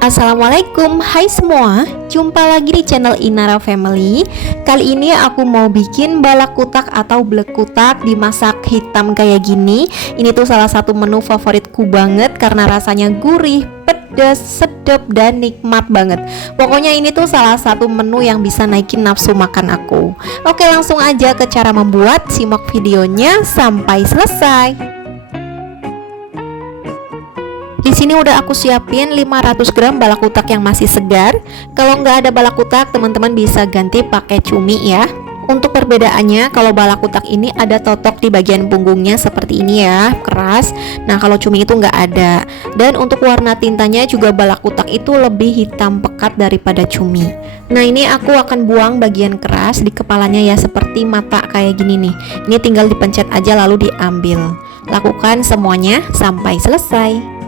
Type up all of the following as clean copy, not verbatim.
Assalamualaikum, hai semua. Jumpa lagi di channel Inara Family. Kali ini aku mau bikin balak kutak atau blek kutak dimasak hitam kayak gini. Ini tuh salah satu menu favoritku banget karena rasanya gurih, pedas, sedap, dan nikmat banget. Pokoknya ini tuh salah satu menu yang bisa naikin nafsu makan aku. Oke, langsung aja ke cara membuat. Simak videonya sampai selesai. Di sini udah aku siapin 500 gram balak kutak yang masih segar. Kalau nggak ada balak kutak, teman-teman bisa ganti pakai cumi ya. Untuk perbedaannya, kalau balak kutak ini ada totok di bagian punggungnya seperti ini ya, keras. Nah, kalau cumi itu nggak ada. Dan untuk warna tintanya juga balak kutak itu lebih hitam pekat daripada cumi. Nah, ini aku akan buang bagian keras di kepalanya ya, seperti mata kayak gini nih. Ini tinggal dipencet aja lalu diambil. Lakukan semuanya sampai selesai.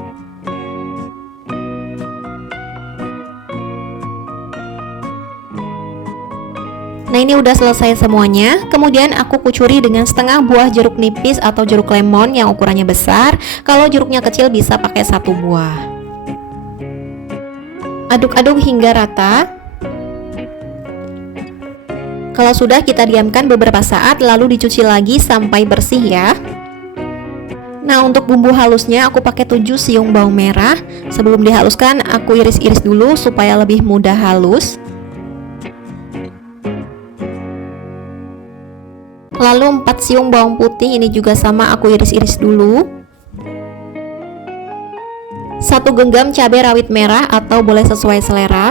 Nah, ini udah selesai semuanya. Kemudian aku kucuri dengan setengah buah jeruk nipis atau jeruk lemon yang ukurannya besar. Kalau jeruknya kecil bisa pakai 1 buah. Aduk-aduk hingga rata. Kalau sudah, kita diamkan beberapa saat lalu dicuci lagi sampai bersih ya. Nah, untuk bumbu halusnya aku pakai 7 siung bawang merah. Sebelum dihaluskan aku iris-iris dulu supaya lebih mudah halus. Lalu 4 siung bawang putih, ini juga sama aku iris-iris dulu. 1 genggam cabai rawit merah atau boleh sesuai selera.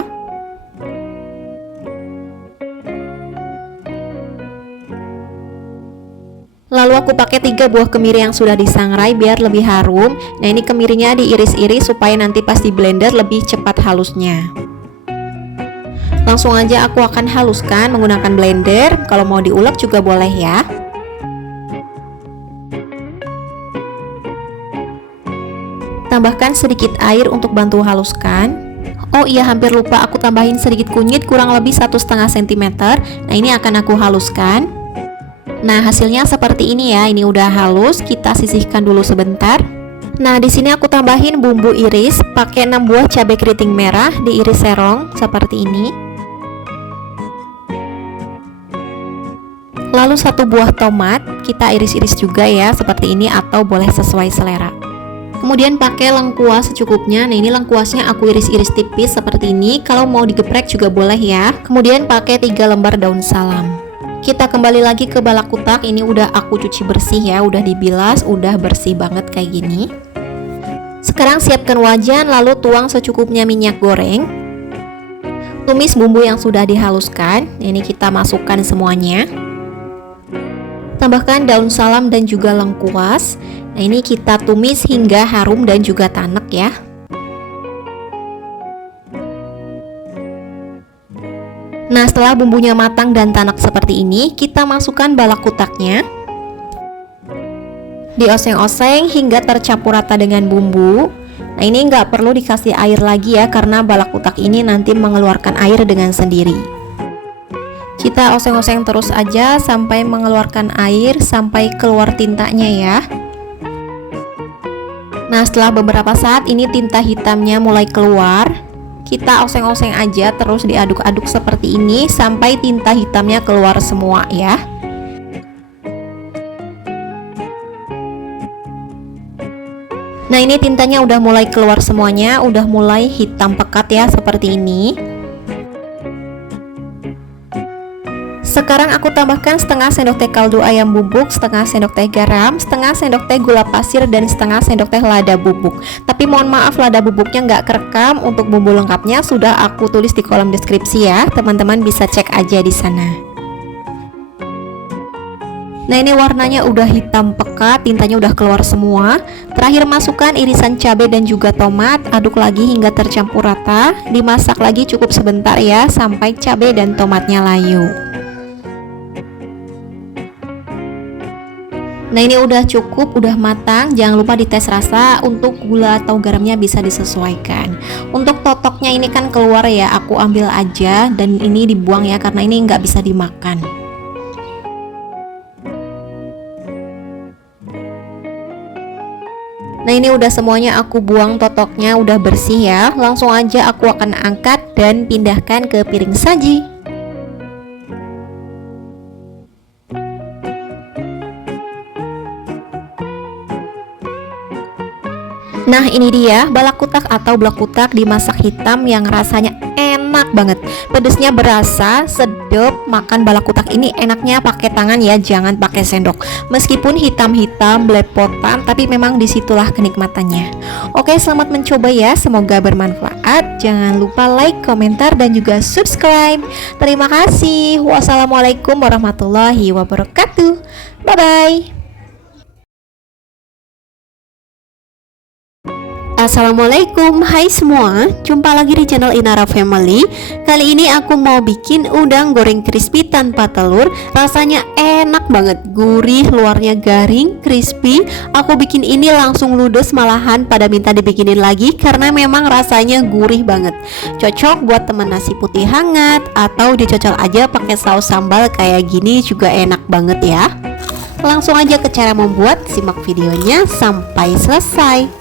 Lalu aku pakai 3 buah kemiri yang sudah disangrai biar lebih harum. Nah, ini kemirinya diiris-iris supaya nanti pas di blender lebih cepat halusnya. Langsung aja aku akan haluskan menggunakan blender. Kalau mau diulek juga boleh ya. Tambahkan sedikit air untuk bantu haluskan. Oh iya, hampir lupa aku tambahin sedikit kunyit, kurang lebih 1,5 cm. Nah, ini akan aku haluskan. Nah, hasilnya seperti ini ya. Ini udah halus, kita sisihkan dulu sebentar. Nah, di sini aku tambahin bumbu iris, pakai 6 buah cabai keriting merah diiris serong seperti ini. Lalu 1 buah tomat, kita iris-iris juga ya, seperti ini atau boleh sesuai selera. Kemudian pakai lengkuas secukupnya. Nah, ini lengkuasnya aku iris-iris tipis seperti ini. Kalau mau digeprek juga boleh ya. Kemudian pakai 3 lembar daun salam. Kita kembali lagi ke balak kutak. Ini udah aku cuci bersih ya, udah dibilas, udah bersih banget kayak gini. Sekarang siapkan wajan, lalu tuang secukupnya minyak goreng. Tumis bumbu yang sudah dihaluskan. Ini kita masukkan semuanya. Tambahkan daun salam dan juga lengkuas. Nah, ini kita tumis hingga harum dan juga tanek ya. Nah, setelah bumbunya matang dan tanek seperti ini, kita masukkan balak kutaknya. Dioseng-oseng hingga tercampur rata dengan bumbu. Nah, ini nggak perlu dikasih air lagi ya, karena balak kutak ini nanti mengeluarkan air dengan sendiri. Kita oseng-oseng terus aja sampai mengeluarkan air, sampai keluar tintanya ya. Nah, setelah beberapa saat ini tinta hitamnya mulai keluar. Kita oseng-oseng aja terus diaduk-aduk seperti ini sampai tinta hitamnya keluar semua ya. Nah, ini tintanya udah mulai keluar semuanya, udah mulai hitam pekat ya seperti ini. Sekarang aku tambahkan setengah sendok teh kaldu ayam bubuk, setengah sendok teh garam, setengah sendok teh gula pasir, dan setengah sendok teh lada bubuk. Tapi mohon maaf, lada bubuknya nggak kerekam. Untuk bumbu lengkapnya sudah aku tulis di kolom deskripsi ya, teman-teman bisa cek aja di sana. Nah, ini warnanya udah hitam pekat, tintanya udah keluar semua. Terakhir masukkan irisan cabai dan juga tomat, aduk lagi hingga tercampur rata. Dimasak lagi cukup sebentar ya, sampai cabai dan tomatnya layu. Nah, ini udah cukup, udah matang. Jangan lupa dites rasa. Untuk gula atau garamnya bisa disesuaikan. Untuk totoknya ini kan keluar ya, aku ambil aja dan ini dibuang ya, karena ini nggak bisa dimakan. Nah, Nah, ini udah semuanya aku buang totoknya, udah bersih ya. Langsung aja aku akan angkat dan pindahkan ke piring saji. Nah, ini dia balak kutak atau blak kutak dimasak hitam yang rasanya enak banget. Pedesnya berasa, sedap. Makan balak kutak ini enaknya pakai tangan ya, jangan pakai sendok. Meskipun hitam-hitam, belepotan, tapi memang disitulah kenikmatannya. Oke, selamat mencoba ya. Semoga bermanfaat. Jangan lupa like, komentar, dan juga subscribe. Terima kasih. Wassalamualaikum warahmatullahi wabarakatuh. Bye-bye. Assalamualaikum, hai semua, jumpa lagi di channel Inara Family. Kali ini aku mau bikin udang goreng crispy tanpa telur. Rasanya enak banget, gurih, luarnya garing, crispy. Aku bikin ini langsung ludes, malahan pada minta dibikinin lagi karena memang rasanya gurih banget. Cocok buat temen nasi putih hangat atau dicocol aja pakai saus sambal kayak gini juga enak banget ya. Langsung aja ke cara membuat, simak videonya sampai selesai.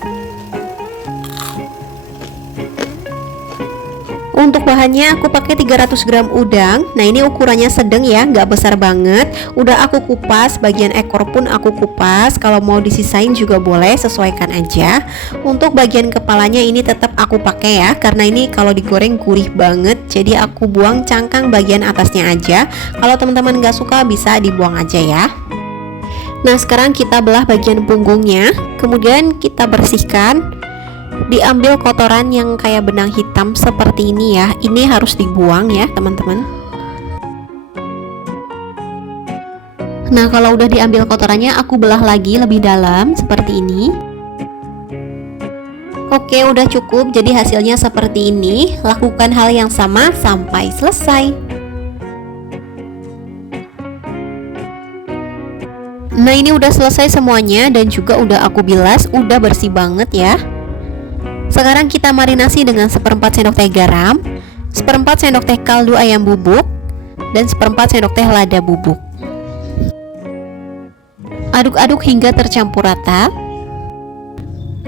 Untuk bahannya aku pakai 300 gram udang. Nah, ini ukurannya sedang ya, nggak besar banget. Udah aku kupas, bagian ekor pun aku kupas. Kalau mau disisain juga boleh, sesuaikan aja. Untuk bagian kepalanya ini tetap aku pakai ya, karena ini kalau digoreng gurih banget. Jadi aku buang cangkang bagian atasnya aja. Kalau teman-teman nggak suka bisa dibuang aja ya. Nah, sekarang kita belah bagian punggungnya, kemudian kita bersihkan. Diambil kotoran yang kayak benang hitam seperti ini ya. Ini harus dibuang ya teman-teman. Nah, kalau udah diambil kotorannya, aku belah lagi lebih dalam seperti ini. Oke, udah cukup. Jadi hasilnya seperti ini. Lakukan hal yang sama sampai selesai. Nah, ini udah selesai semuanya dan juga udah aku bilas, udah bersih banget ya. Sekarang kita marinasi dengan 1/4 sendok teh garam, 1/4 sendok teh kaldu ayam bubuk, dan 1/4 sendok teh lada bubuk. Aduk-aduk hingga tercampur rata.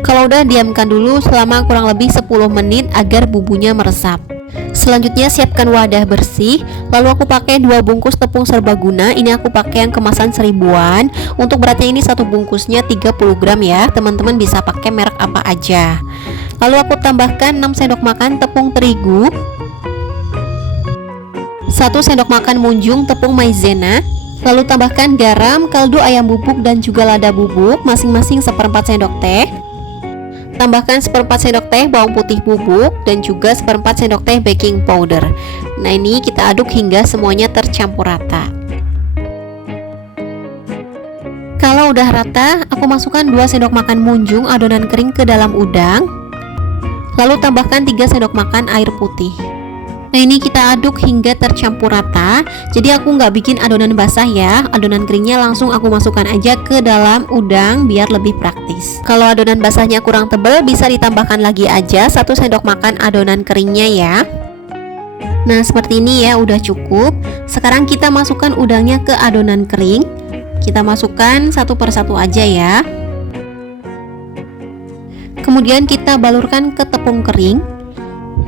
Kalau udah, diamkan dulu selama kurang lebih 10 menit agar bumbunya meresap. Selanjutnya siapkan wadah bersih. Lalu aku pakai 2 bungkus tepung serbaguna. Ini aku pakai yang kemasan 1000-an. Untuk beratnya ini satu bungkusnya 30 gram ya. Teman-teman bisa pakai merek apa aja. Lalu aku tambahkan 6 sendok makan tepung terigu, 1 sendok makan munjung tepung maizena. Lalu tambahkan garam, kaldu ayam bubuk, dan juga lada bubuk masing-masing 1/4 sendok teh. Tambahkan 1/4 sendok teh bawang putih bubuk dan juga 1/4 sendok teh baking powder. Nah, ini kita aduk hingga semuanya tercampur rata. Kalau udah rata, aku masukkan 2 sendok makan munjung adonan kering ke dalam udang. Lalu tambahkan 3 sendok makan air putih. Nah, ini kita aduk hingga tercampur rata. Jadi aku nggak bikin adonan basah ya. Adonan keringnya langsung aku masukkan aja ke dalam udang biar lebih praktis. Kalau adonan basahnya kurang tebal, bisa ditambahkan lagi aja 1 sendok makan adonan keringnya ya. Nah, seperti ini ya, udah cukup. Sekarang kita masukkan udangnya ke adonan kering. Kita masukkan satu persatu aja ya. Kemudian kita balurkan ke tepung kering,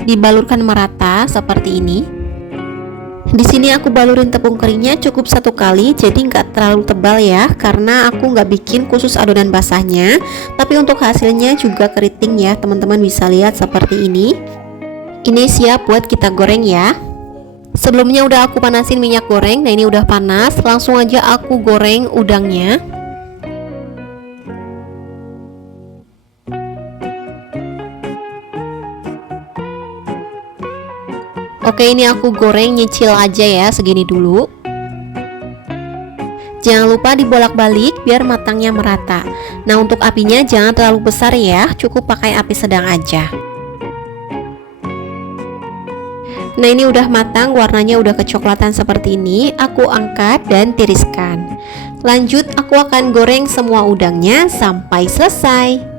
dibalurkan merata seperti ini. Di sini aku balurin tepung keringnya cukup 1 kali, jadi nggak terlalu tebal ya, karena aku nggak bikin khusus adonan basahnya. Tapi untuk hasilnya juga keriting ya, teman-teman bisa lihat seperti ini. Ini siap buat kita goreng ya. Sebelumnya udah aku panasin minyak goreng. Nah, ini udah panas, langsung aja aku goreng udangnya. Oke, ini aku goreng nyicil aja ya, segini dulu. Jangan lupa dibolak-balik biar matangnya merata. Nah, untuk apinya jangan terlalu besar ya, cukup pakai api sedang aja. Nah, ini udah matang, warnanya udah kecoklatan seperti ini. Aku angkat dan tiriskan. Lanjut, aku akan goreng semua udangnya sampai selesai.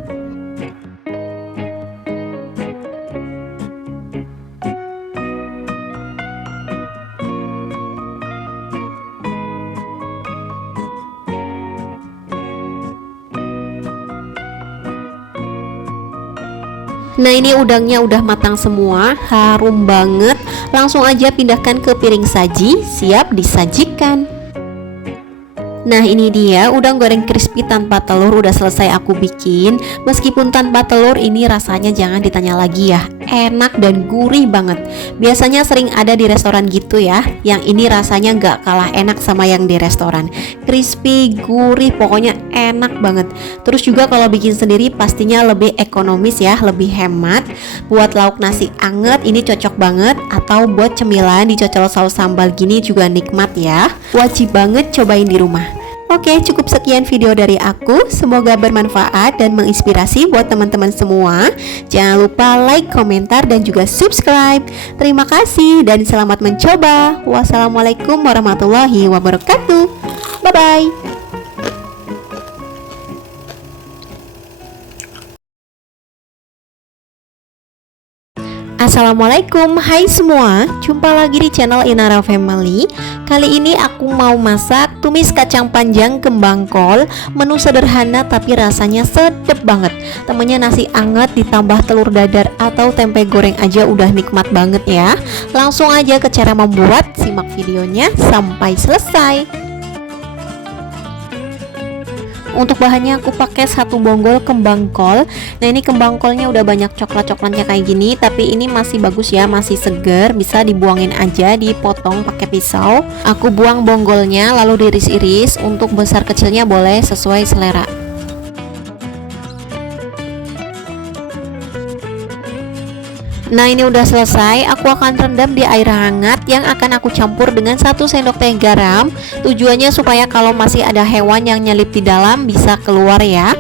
Nah, ini udangnya udah matang semua, harum banget. Langsung aja pindahkan ke piring saji, siap disajikan. Nah, ini dia udang goreng crispy tanpa telur udah selesai aku bikin. Meskipun tanpa telur, ini rasanya jangan ditanya lagi ya, enak dan gurih banget. Biasanya sering ada di restoran gitu ya. Yang ini rasanya nggak kalah enak sama yang di restoran. Crispy, gurih, pokoknya enak banget. Terus juga kalau bikin sendiri pastinya lebih ekonomis ya, lebih hemat. Buat lauk nasi anget ini cocok banget, atau buat cemilan dicocol saus sambal gini juga nikmat ya. Wajib banget cobain di rumah. Oke, cukup sekian video dari aku. Semoga bermanfaat dan menginspirasi buat teman-teman semua. Jangan lupa like, komentar, dan juga subscribe. Terima kasih dan selamat mencoba. Wassalamualaikum warahmatullahi wabarakatuh. Bye-bye. Assalamualaikum, hai semua. Jumpa lagi di channel Inara Family. Kali ini aku mau masak tumis kacang panjang kembang kol. Menu sederhana tapi rasanya sedep banget. Temennya nasi anget ditambah telur dadar atau tempe goreng aja udah nikmat banget ya. Langsung aja ke cara membuat, simak videonya sampai selesai. Untuk bahannya aku pakai 1 bonggol kembang kol. Nah, ini kembang kolnya udah banyak coklat-coklatnya kayak gini, tapi ini masih bagus ya, masih seger, bisa dibuangin aja, dipotong pakai pisau. Aku buang bonggolnya lalu diiris-iris. Untuk besar kecilnya boleh sesuai selera. Nah, ini udah selesai. Aku akan rendam di air hangat yang akan aku campur dengan 1 sendok teh garam. Tujuannya supaya kalau masih ada hewan yang nyelip di dalam bisa keluar ya.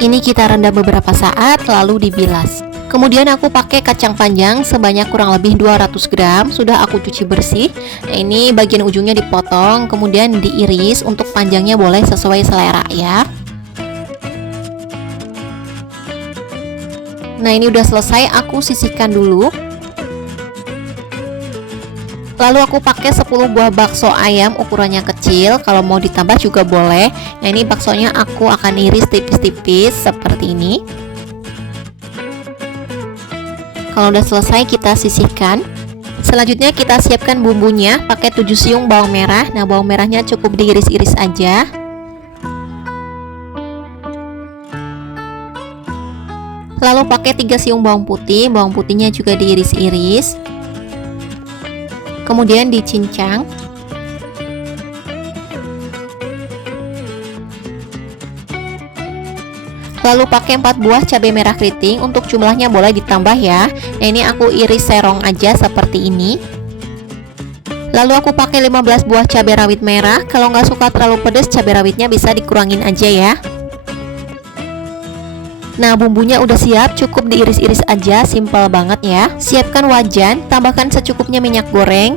Ini kita rendam beberapa saat lalu dibilas. Kemudian aku pakai kacang panjang sebanyak kurang lebih 200 gram. Sudah aku cuci bersih. Nah, ini bagian ujungnya dipotong, kemudian diiris. Untuk panjangnya boleh sesuai selera ya. Nah, ini udah selesai, aku sisihkan dulu. Lalu aku pakai 10 buah bakso ayam ukurannya kecil. Kalau mau ditambah juga boleh. Nah, ini baksonya aku akan iris tipis-tipis seperti ini. Kalau udah selesai kita sisihkan. Selanjutnya kita siapkan bumbunya. Pakai 7 siung bawang merah. Nah, bawang merahnya cukup diiris-iris aja. Lalu pakai 3 siung bawang putihnya juga diiris-iris. Kemudian dicincang. Lalu pakai 4 buah cabai merah keriting, untuk jumlahnya boleh ditambah ya. Nah, ini aku iris serong aja seperti ini. Lalu aku pakai 15 buah cabai rawit merah. Kalau nggak suka terlalu pedas, cabai rawitnya bisa dikurangin aja ya. Nah, bumbunya udah siap, cukup diiris-iris aja, simpel banget ya. Siapkan wajan, tambahkan secukupnya minyak goreng.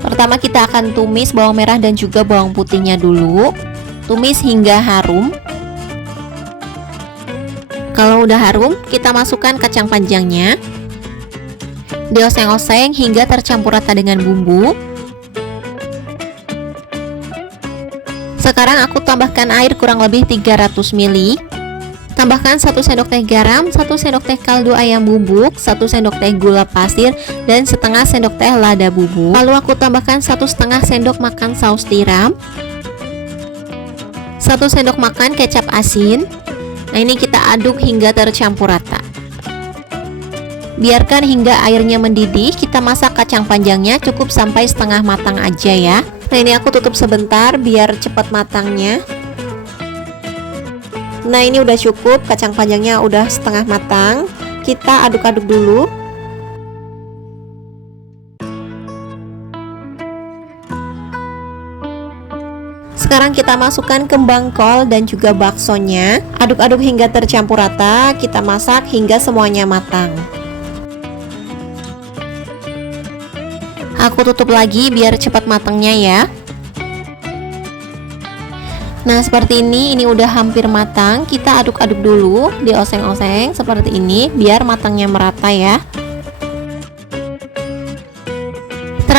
Pertama kita akan tumis bawang merah dan juga bawang putihnya dulu. Tumis hingga harum. Kalau udah harum, kita masukkan kacang panjangnya. Dioseng-oseng hingga tercampur rata dengan bumbu. Sekarang aku tambahkan air kurang lebih 300 ml. Tambahkan 1 sendok teh garam, 1 sendok teh kaldu ayam bubuk, 1 sendok teh gula pasir, dan setengah sendok teh lada bubuk. Lalu aku tambahkan 1,5 sendok makan saus tiram, 1 sendok makan kecap asin. Nah, ini kita aduk hingga tercampur rata. Biarkan hingga airnya mendidih. Kita masak kacang panjangnya cukup sampai setengah matang aja ya. Nah, ini aku tutup sebentar biar cepat matangnya. Nah, ini udah cukup, kacang panjangnya udah setengah matang. Kita aduk-aduk dulu. Sekarang kita masukkan kembang kol dan juga baksonya. Aduk-aduk hingga tercampur rata. Kita masak hingga semuanya matang. Aku tutup lagi biar cepat matangnya ya. Nah, seperti ini udah hampir matang. Kita aduk-aduk dulu, dioseng-oseng seperti ini biar matangnya merata ya.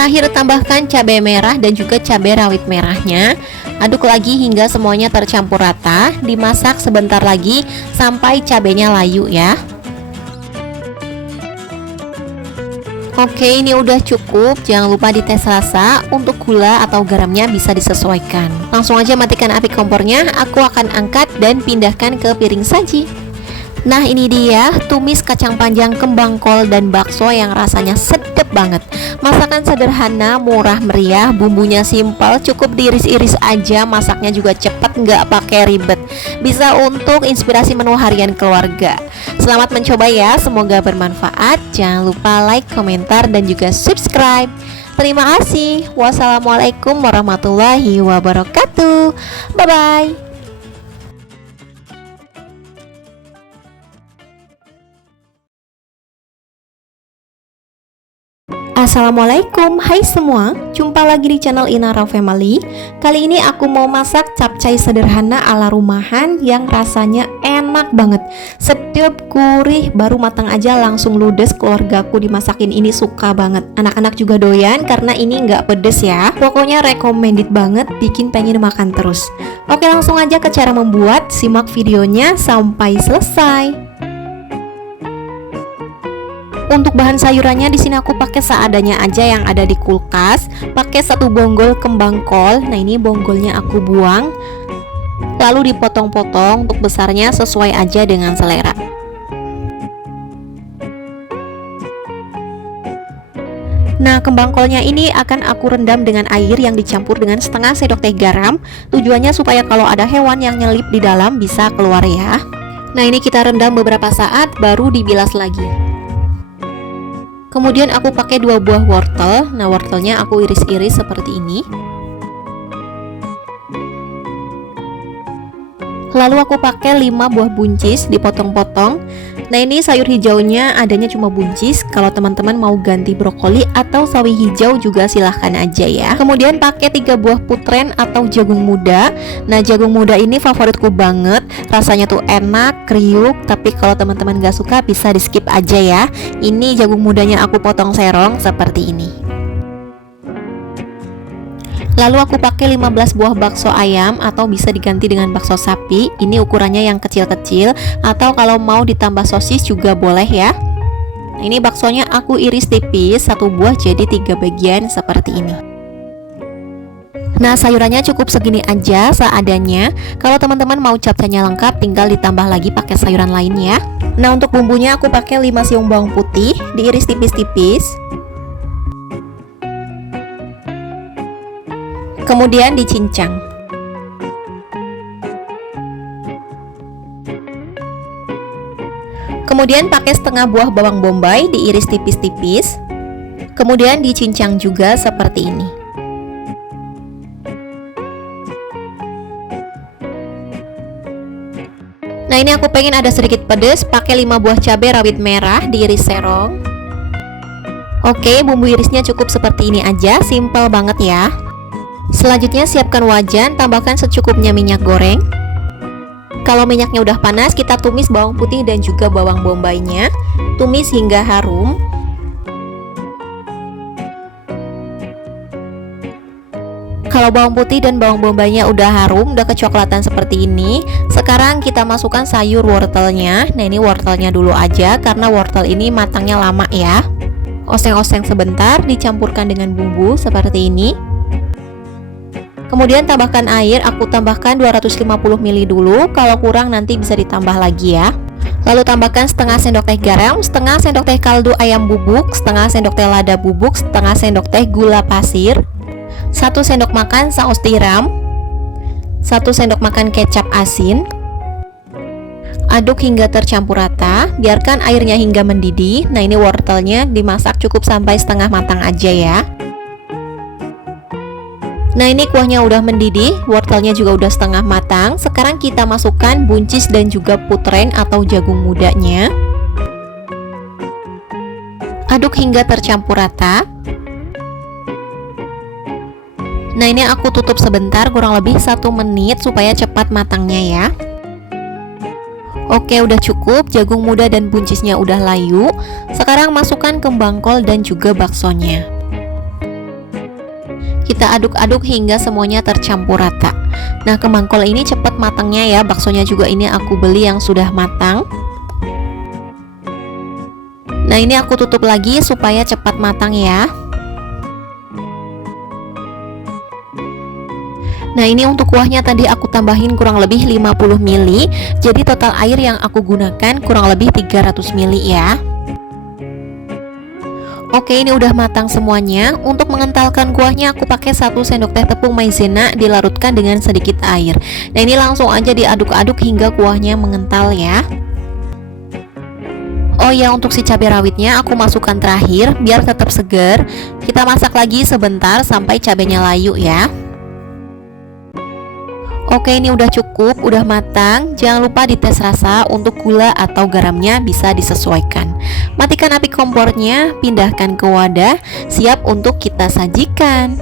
Terakhir tambahkan cabai merah dan juga cabai rawit merahnya. Aduk lagi hingga semuanya tercampur rata. Dimasak sebentar lagi sampai cabainya layu ya. Oke, ini udah cukup. Jangan lupa dites rasa. Untuk gula atau garamnya bisa disesuaikan. Langsung aja matikan api kompornya. Aku akan angkat dan pindahkan ke piring saji. Nah, ini dia tumis kacang panjang, kembang kol, dan bakso yang rasanya sedap banget. Masakan sederhana, murah meriah, bumbunya simpel, cukup diiris-iris aja. Masaknya juga cepet, nggak pakai ribet. Bisa untuk inspirasi menu harian keluarga. Selamat mencoba ya, semoga bermanfaat. Jangan lupa like, komentar, dan juga subscribe. Terima kasih. Wassalamualaikum warahmatullahi wabarakatuh. Bye-bye. Assalamualaikum, hai semua, jumpa lagi di channel Inara Family. Kali ini aku mau masak capcay sederhana ala rumahan yang rasanya enak banget. Sedap, gurih, baru matang aja langsung ludes. Keluargaku dimasakin ini suka banget. Anak-anak juga doyan karena ini nggak pedes ya. Pokoknya recommended banget, bikin pengen makan terus. Oke, langsung aja ke cara membuat. Simak videonya sampai selesai. Untuk bahan sayurannya di sini aku pakai seadanya aja yang ada di kulkas. Pakai 1 bonggol kembang kol. Nah, ini bonggolnya aku buang. Lalu dipotong-potong, untuk besarnya sesuai aja dengan selera. Nah, kembang kolnya ini akan aku rendam dengan air yang dicampur dengan setengah sendok teh garam. Tujuannya supaya kalau ada hewan yang nyelip di dalam bisa keluar ya. Nah, ini kita rendam beberapa saat baru dibilas lagi. Kemudian aku pakai 2 buah wortel. Nah, wortelnya aku iris-iris seperti ini. Lalu aku pakai 5 buah buncis, dipotong-potong. Nah, ini sayur hijaunya adanya cuma buncis. Kalau teman-teman mau ganti brokoli atau sawi hijau juga silahkan aja ya. Kemudian pakai 3 buah putren atau jagung muda. Nah, jagung muda ini favoritku banget. Rasanya tuh enak, kriuk. Tapi kalau teman-teman gak suka bisa di skip aja ya. Ini jagung mudanya aku potong serong seperti ini. Lalu aku pakai 15 buah bakso ayam atau bisa diganti dengan bakso sapi. Ini ukurannya yang kecil-kecil, atau kalau mau ditambah sosis juga boleh ya. Nah, ini baksonya aku iris tipis, 1 buah jadi 3 bagian seperti ini. Nah, sayurannya cukup segini aja seadanya. Kalau teman-teman mau capcaynya lengkap, tinggal ditambah lagi pakai sayuran lain ya. Nah, untuk bumbunya aku pakai 5 siung bawang putih, diiris tipis-tipis. Kemudian dicincang. Kemudian pakai setengah buah bawang bombay, diiris tipis-tipis. Kemudian dicincang juga seperti ini. Nah, ini aku pengen ada sedikit pedas, pakai 5 buah cabai rawit merah, diiris serong. Oke, bumbu irisnya cukup seperti ini aja, simple banget ya. Selanjutnya siapkan wajan, tambahkan secukupnya minyak goreng. Kalau minyaknya udah panas, kita tumis bawang putih dan juga bawang bombaynya. Tumis hingga harum. Kalau bawang putih dan bawang bombaynya udah harum, udah kecoklatan seperti ini, sekarang kita masukkan sayur wortelnya. Nah, ini wortelnya dulu aja karena wortel ini matangnya lama ya. Oseng-oseng sebentar, dicampurkan dengan bumbu seperti ini. Kemudian tambahkan air, aku tambahkan 250 ml dulu, kalau kurang nanti bisa ditambah lagi ya. Lalu tambahkan setengah sendok teh garam, setengah sendok teh kaldu ayam bubuk, setengah sendok teh lada bubuk, setengah sendok teh gula pasir, 1 sendok makan saus tiram, 1 sendok makan kecap asin. Aduk hingga tercampur rata, biarkan airnya hingga mendidih. Nah, ini wortelnya dimasak cukup sampai setengah matang aja ya. Nah, ini kuahnya udah mendidih, wortelnya juga udah setengah matang. Sekarang kita masukkan buncis dan juga putren atau jagung mudanya. Aduk hingga tercampur rata. Nah, ini aku tutup sebentar, kurang lebih 1 menit supaya cepat matangnya ya. Oke, udah cukup, jagung muda dan buncisnya udah layu. Sekarang masukkan kembang kol dan juga baksonya. Kita aduk-aduk hingga semuanya tercampur rata. Nah, ke mangkol ini cepat matangnya ya. Baksonya juga ini aku beli yang sudah matang. Nah, ini aku tutup lagi supaya cepat matang ya. Nah, ini untuk kuahnya tadi aku tambahin kurang lebih 50 ml. Jadi total air yang aku gunakan kurang lebih 300 ml ya. Oke, ini udah matang semuanya. Untuk mengentalkan kuahnya aku pakai 1 sendok teh tepung maizena dilarutkan dengan sedikit air. Nah, ini langsung aja diaduk-aduk hingga kuahnya mengental ya. Oh ya, untuk si cabai rawitnya aku masukkan terakhir biar tetap segar. Kita masak lagi sebentar sampai cabainya layu ya. Oke, ini udah cukup, udah matang. Jangan lupa dites rasa, untuk gula atau garamnya bisa disesuaikan. Matikan api kompornya, pindahkan ke wadah, siap untuk kita sajikan.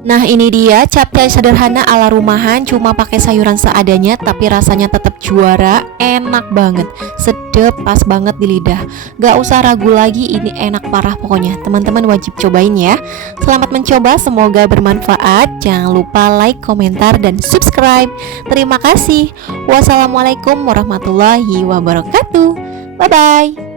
Nah, ini dia capcay sederhana ala rumahan, cuma pakai sayuran seadanya tapi rasanya tetap juara, enak banget, sedep, pas banget di lidah. Gak usah ragu lagi, ini enak parah pokoknya. Teman-teman wajib cobain ya. Selamat mencoba, semoga bermanfaat. Jangan lupa like, komentar, dan subscribe. Terima kasih. Wassalamualaikum warahmatullahi wabarakatuh. Bye-bye.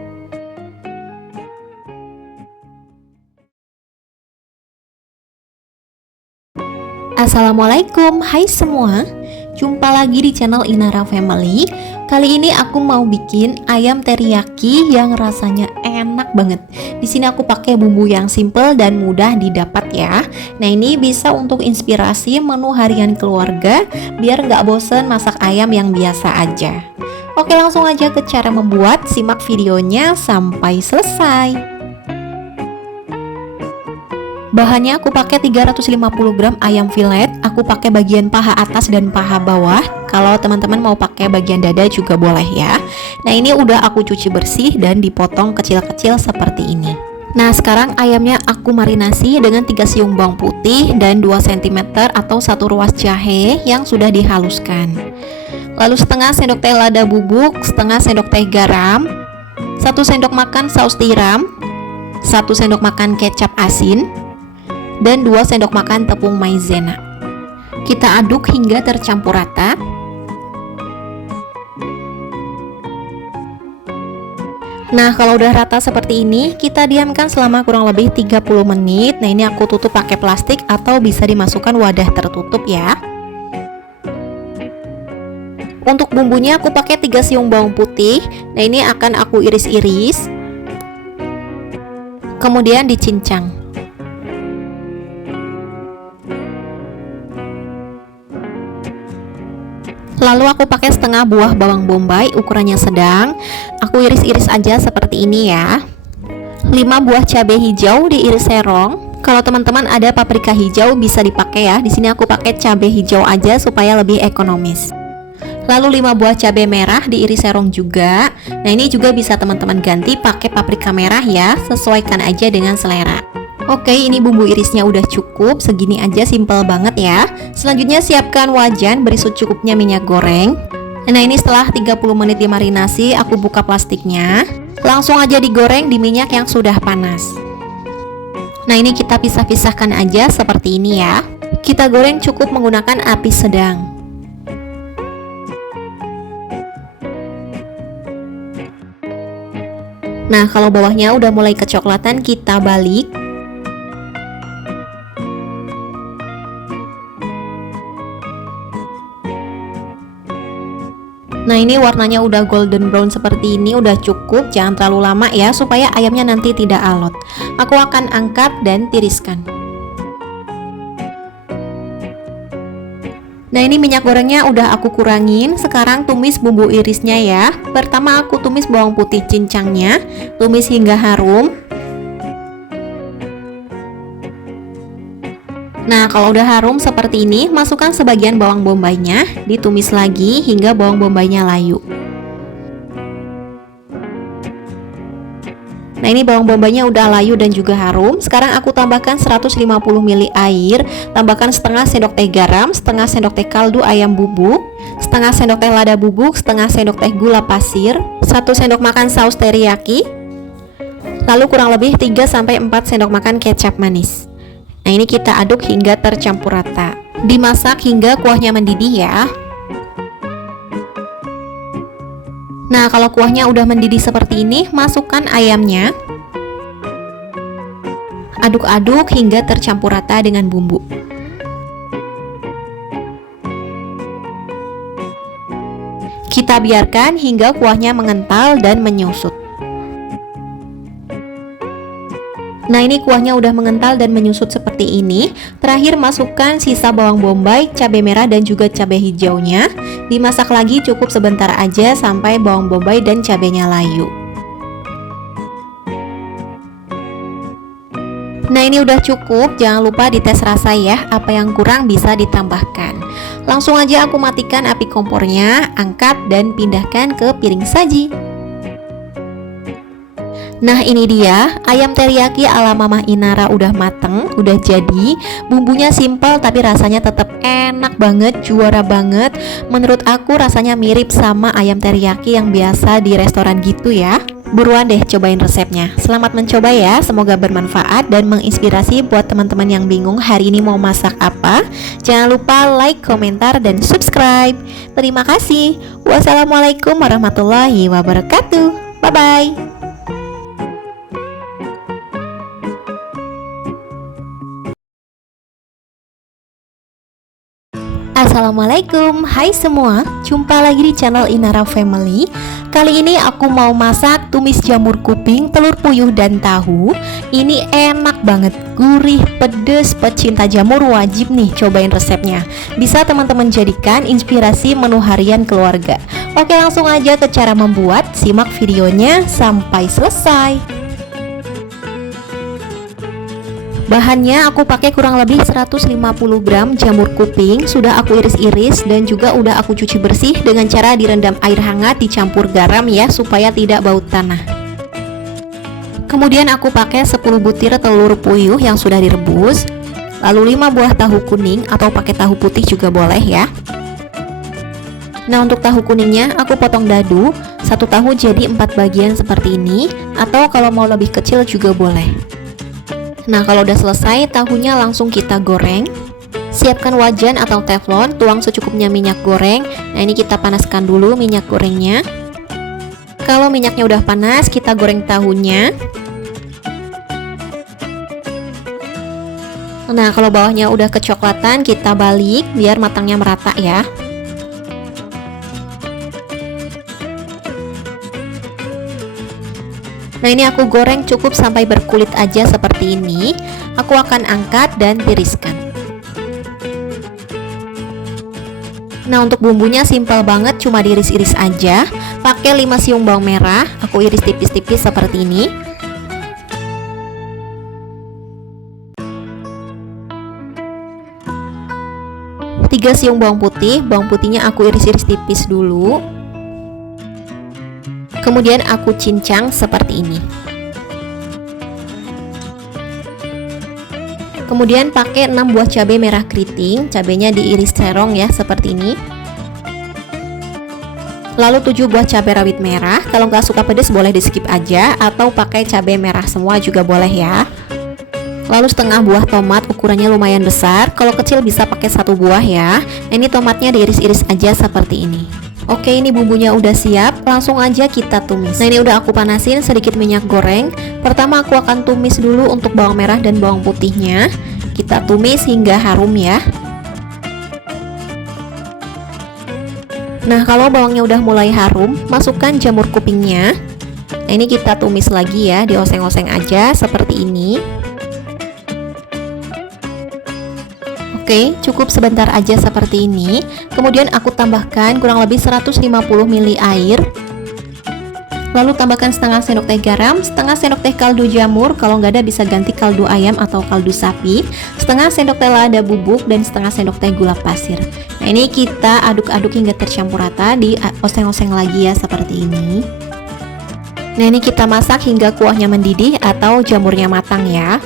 Assalamualaikum, hai semua. Jumpa lagi di channel Inara Family. Kali ini aku mau bikin ayam teriyaki yang rasanya enak banget. Di sini aku pakai bumbu yang simple dan mudah didapat ya. Nah, ini bisa untuk inspirasi menu harian keluarga biar nggak bosen masak ayam yang biasa aja. Oke, langsung aja ke cara membuat. Simak videonya sampai selesai. Bahannya aku pakai 350 gram ayam filet. Aku pakai bagian paha atas dan paha bawah. Kalau teman-teman mau pakai bagian dada juga boleh ya. Nah, ini udah aku cuci bersih dan dipotong kecil-kecil seperti ini. Nah, sekarang ayamnya aku marinasi dengan 3 siung bawang putih dan 2 cm atau 1 ruas jahe yang sudah dihaluskan. Lalu setengah sendok teh lada bubuk, setengah sendok teh garam, 1 sendok makan saus tiram, 1 sendok makan kecap asin, dan 2 sendok makan tepung maizena. Kita aduk hingga tercampur rata. Nah, kalau udah rata seperti ini, kita diamkan selama kurang lebih 30 menit. Nah, ini aku tutup pakai plastik atau bisa dimasukkan wadah tertutup ya. Untuk bumbunya aku pakai 3 siung bawang putih. Nah, ini akan aku iris-iris, kemudian dicincang. Lalu aku pakai setengah buah bawang bombay, ukurannya sedang. Aku iris-iris aja seperti ini ya. 5 buah cabai hijau diiris serong. Kalau teman-teman ada paprika hijau bisa dipakai ya. Di sini aku pakai cabai hijau aja supaya lebih ekonomis. Lalu 5 buah cabai merah diiris serong juga. Nah, ini juga bisa teman-teman ganti pakai paprika merah ya. Sesuaikan aja dengan selera. Oke, ini bumbu irisnya udah cukup, segini aja, simple banget ya. Selanjutnya siapkan wajan, beri secukupnya minyak goreng. Nah, ini setelah 30 menit dimarinasi, aku buka plastiknya. Langsung aja digoreng di minyak yang sudah panas. Nah, ini kita pisah-pisahkan aja seperti ini ya. Kita goreng cukup menggunakan api sedang. Nah, kalau bawahnya udah mulai kecoklatan, kita balik. Nah, ini warnanya udah golden brown seperti ini, udah cukup, jangan terlalu lama ya supaya ayamnya nanti tidak alot. Aku akan angkat dan tiriskan. Nah, ini minyak gorengnya udah aku kurangin. Sekarang tumis bumbu irisnya ya. Pertama aku tumis bawang putih cincangnya, tumis hingga harum. Nah, kalau udah harum seperti ini, masukkan sebagian bawang bombaynya, ditumis lagi hingga bawang bombaynya layu. Nah, ini bawang bombaynya udah layu dan juga harum. Sekarang aku tambahkan 150 ml air, tambahkan setengah sendok teh garam, setengah sendok teh kaldu ayam bubuk, setengah sendok teh lada bubuk, setengah sendok teh gula pasir, 1 sendok makan saus teriyaki. Lalu kurang lebih 3-4 sendok makan kecap manis. Nah, ini kita aduk hingga tercampur rata. Dimasak hingga kuahnya mendidih ya. Nah, kalau kuahnya udah mendidih seperti ini, masukkan ayamnya. Aduk-aduk hingga tercampur rata dengan bumbu. Kita biarkan hingga kuahnya mengental dan menyusut. Nah, ini kuahnya udah mengental dan menyusut seperti ini. Terakhir masukkan sisa bawang bombay, cabai merah dan juga cabai hijaunya. Dimasak lagi cukup sebentar aja sampai bawang bombay dan cabainya layu. Nah, ini udah cukup, jangan lupa dites rasa ya, apa yang kurang bisa ditambahkan. Langsung aja aku matikan api kompornya, angkat dan pindahkan ke piring saji. Nah, ini dia ayam teriyaki ala Mama Inara udah mateng, udah jadi. Bumbunya simpel tapi rasanya tetap enak banget, juara banget. Menurut aku rasanya mirip sama ayam teriyaki yang biasa di restoran gitu ya. Buruan deh cobain resepnya. Selamat mencoba ya, semoga bermanfaat dan menginspirasi buat teman-teman yang bingung hari ini mau masak apa. Jangan lupa like, komentar, dan subscribe. Terima kasih. Wassalamualaikum warahmatullahi wabarakatuh. Bye-bye. Assalamualaikum, hai semua, jumpa lagi di channel Inara Family. Kali ini aku mau masak tumis jamur kuping, telur puyuh dan tahu. Ini enak banget, gurih, pedes, pecinta jamur wajib nih cobain resepnya. Bisa teman-teman jadikan inspirasi menu harian keluarga. Oke, langsung aja ke cara membuat, simak videonya sampai selesai. Bahannya aku pakai kurang lebih 150 gram jamur kuping. Sudah aku iris-iris dan juga udah aku cuci bersih dengan cara direndam air hangat dicampur garam ya, supaya tidak bau tanah. Kemudian aku pakai 10 butir telur puyuh yang sudah direbus. Lalu 5 buah tahu kuning atau pakai tahu putih juga boleh ya. Nah, untuk tahu kuningnya aku potong dadu. Satu tahu jadi 4 bagian seperti ini, atau kalau mau lebih kecil juga boleh. Nah, kalau udah selesai, tahunya langsung kita goreng. Siapkan wajan atau teflon, tuang secukupnya minyak goreng. Nah, ini kita panaskan dulu minyak gorengnya. Kalau minyaknya udah panas, kita goreng tahunya. Nah, kalau bawahnya udah kecoklatan, kita balik biar matangnya merata ya. Nah, ini aku goreng cukup sampai berkulit aja seperti ini. Aku akan angkat dan tiriskan. Nah, untuk bumbunya simpel banget, cuma diiris-iris aja. Pakai 5 siung bawang merah, aku iris tipis-tipis seperti ini. Tiga siung bawang putihnya aku iris-iris tipis dulu. Kemudian aku cincang seperti ini. Kemudian pakai 6 buah cabai merah keriting, cabainya diiris serong ya seperti ini. Lalu 7 buah cabai rawit merah. Kalau nggak suka pedas boleh di skip aja, atau pakai cabai merah semua juga boleh ya. Lalu setengah buah tomat, ukurannya lumayan besar. Kalau kecil bisa pakai 1 buah ya. Ini tomatnya diiris-iris aja seperti ini. Oke, ini bumbunya udah siap, langsung aja kita tumis. Nah, ini udah aku panasin sedikit minyak goreng. Pertama aku akan tumis dulu untuk bawang merah dan bawang putihnya. Kita tumis hingga harum ya. Nah, kalau bawangnya udah mulai harum, masukkan jamur kupingnya. Nah, ini kita tumis lagi ya, dioseng-oseng aja seperti ini. Oke, cukup sebentar aja seperti ini. Kemudian aku tambahkan kurang lebih 150 ml air. Lalu tambahkan setengah sendok teh garam, setengah sendok teh kaldu jamur, kalau nggak ada bisa ganti kaldu ayam atau kaldu sapi, setengah sendok teh lada bubuk, dan setengah sendok teh gula pasir. Nah, ini kita aduk-aduk hingga tercampur rata, dioseng-oseng lagi ya seperti ini. Nah, ini kita masak hingga kuahnya mendidih atau jamurnya matang ya.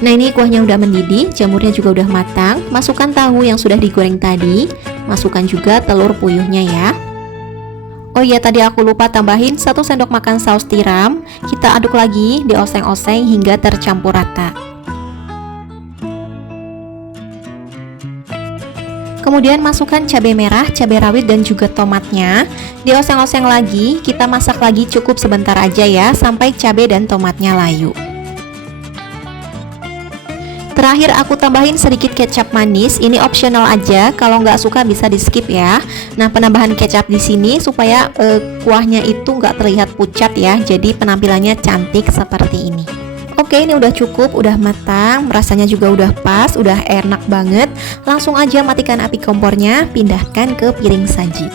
Nah, ini kuahnya udah mendidih, jamurnya juga udah matang. Masukkan tahu yang sudah digoreng tadi. Masukkan juga telur puyuhnya ya. Oh iya, tadi aku lupa tambahin 1 sendok makan saus tiram. Kita aduk lagi, dioseng-oseng hingga tercampur rata. Kemudian masukkan cabai merah, cabai rawit dan juga tomatnya. Dioseng-oseng lagi, kita masak lagi cukup sebentar aja ya, sampai cabai dan tomatnya layu. Terakhir aku tambahin sedikit kecap manis, ini optional aja, kalau nggak suka bisa di skip ya. Nah, penambahan kecap di sini supaya kuahnya itu nggak terlihat pucat ya, jadi penampilannya cantik seperti ini. Oke, ini udah cukup, udah matang, rasanya juga udah pas, udah enak banget. Langsung aja matikan api kompornya, pindahkan ke piring saji.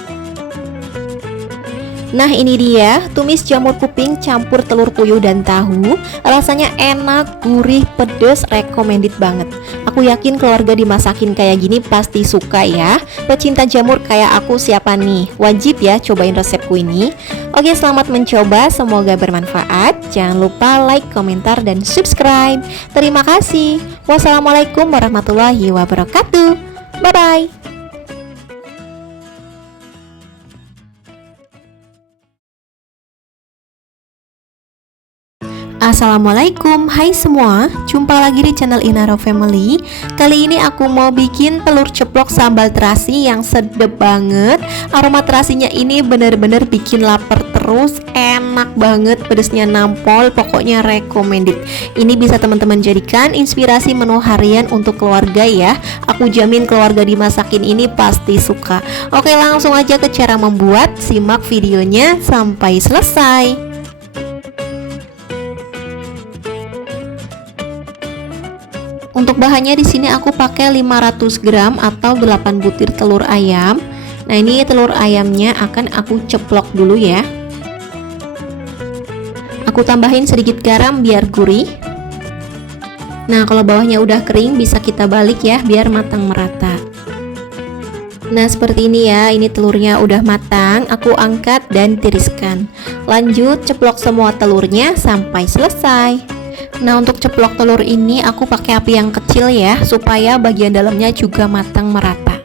Nah, ini dia tumis jamur kuping campur telur puyuh dan tahu. Rasanya enak, gurih, pedes, recommended banget. Aku yakin keluarga dimasakin kayak gini pasti suka ya. Pecinta jamur kayak aku siapa nih? Wajib ya cobain resepku ini. Oke, selamat mencoba, semoga bermanfaat. Jangan lupa like, komentar, dan subscribe. Terima kasih. Wassalamualaikum warahmatullahi wabarakatuh. Bye-bye. Assalamualaikum, hai semua, jumpa lagi di channel Inaro Family. Kali ini aku mau bikin telur ceplok sambal terasi yang sedep banget. Aroma terasinya ini bener-bener bikin lapar terus, enak banget, pedesnya nampol, pokoknya recommended. Ini bisa teman-teman jadikan inspirasi menu harian untuk keluarga ya. Aku jamin keluarga dimasakin ini pasti suka. Oke, langsung aja ke cara membuat, simak videonya sampai selesai. Untuk bahannya di sini aku pakai 500 gram atau 8 butir telur ayam. Nah, ini telur ayamnya akan aku ceplok dulu ya. Aku tambahin sedikit garam biar gurih. Nah, kalau bawahnya udah kering bisa kita balik ya biar matang merata. Nah, seperti ini ya, ini telurnya udah matang, aku angkat dan tiriskan. Lanjut ceplok semua telurnya sampai selesai. Nah, untuk ceplok telur ini aku pakai api yang kecil ya, supaya bagian dalamnya juga matang merata.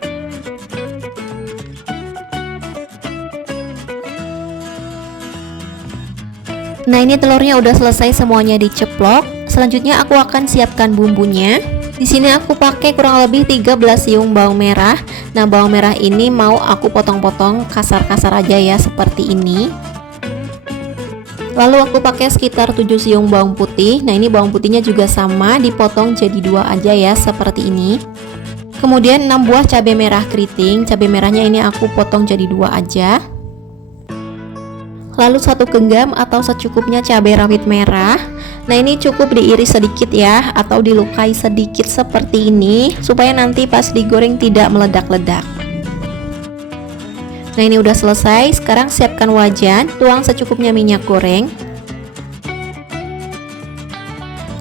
Nah, ini telurnya udah selesai semuanya diceplok. Selanjutnya aku akan siapkan bumbunya. Di sini aku pakai kurang lebih 13 siung bawang merah. Nah, bawang merah ini mau aku potong-potong kasar-kasar aja ya, seperti ini. Lalu aku pakai sekitar 7 siung bawang putih. Nah, ini bawang putihnya juga sama, dipotong jadi 2 aja ya, seperti ini. Kemudian 6 buah cabai merah keriting. Cabai merahnya ini aku potong jadi 2 aja. Lalu 1 genggam atau secukupnya cabai rawit merah. Nah, ini cukup diiris sedikit ya, atau dilukai sedikit seperti ini, supaya nanti pas digoreng tidak meledak-ledak. Nah, ini udah selesai. Sekarang siapkan wajan, tuang secukupnya minyak goreng.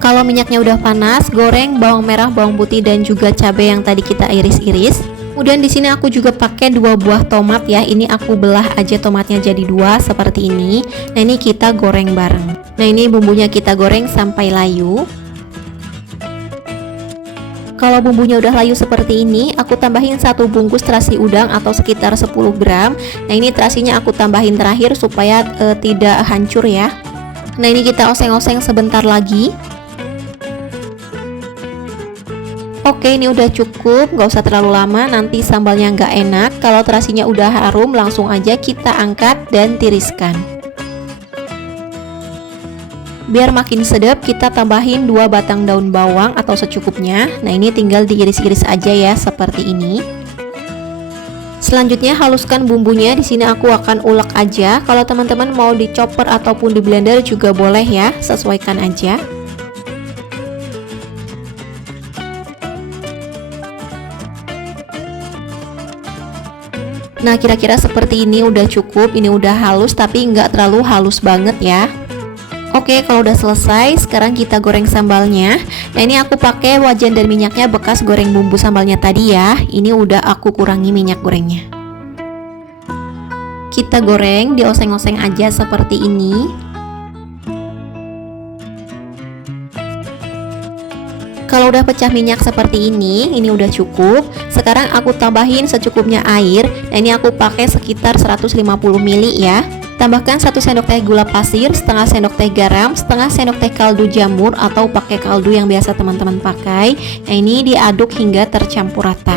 Kalau minyaknya udah panas, goreng bawang merah, bawang putih dan juga cabai yang tadi kita iris-iris. Kemudian di sini aku juga pakai 2 buah tomat ya. Ini aku belah aja tomatnya jadi 2 seperti ini. Nah, ini kita goreng bareng. Nah, ini bumbunya kita goreng sampai layu. Kalau bumbunya udah layu seperti ini, aku tambahin 1 bungkus terasi udang atau sekitar 10 gram. Nah, ini terasinya aku tambahin terakhir supaya tidak hancur ya. Nah, ini kita oseng-oseng sebentar lagi. Oke, ini udah cukup, nggak usah terlalu lama, nanti sambalnya nggak enak. Kalau terasinya udah harum, langsung aja kita angkat dan tiriskan. Biar makin sedap, kita tambahin 2 batang daun bawang atau secukupnya. Nah, ini tinggal diiris-iris aja ya, seperti ini. Selanjutnya haluskan bumbunya. Di sini aku akan ulek aja. Kalau teman-teman mau di chopper ataupun di blender juga boleh ya, sesuaikan aja. Nah, kira-kira seperti ini udah cukup. Ini udah halus tapi nggak terlalu halus banget ya. Oke, kalau udah selesai, sekarang kita goreng sambalnya. Nah, ini aku pakai wajan dan minyaknya bekas goreng bumbu sambalnya tadi ya. Ini udah aku kurangi minyak gorengnya. Kita goreng, dioseng-oseng aja seperti ini. Kalau udah pecah minyak seperti ini udah cukup. Sekarang aku tambahin secukupnya air. Nah, ini aku pakai sekitar 150 ml ya. Tambahkan 1 sendok teh gula pasir, setengah sendok teh garam, setengah sendok teh kaldu jamur atau pakai kaldu yang biasa teman-teman pakai. Nah, ini diaduk hingga tercampur rata.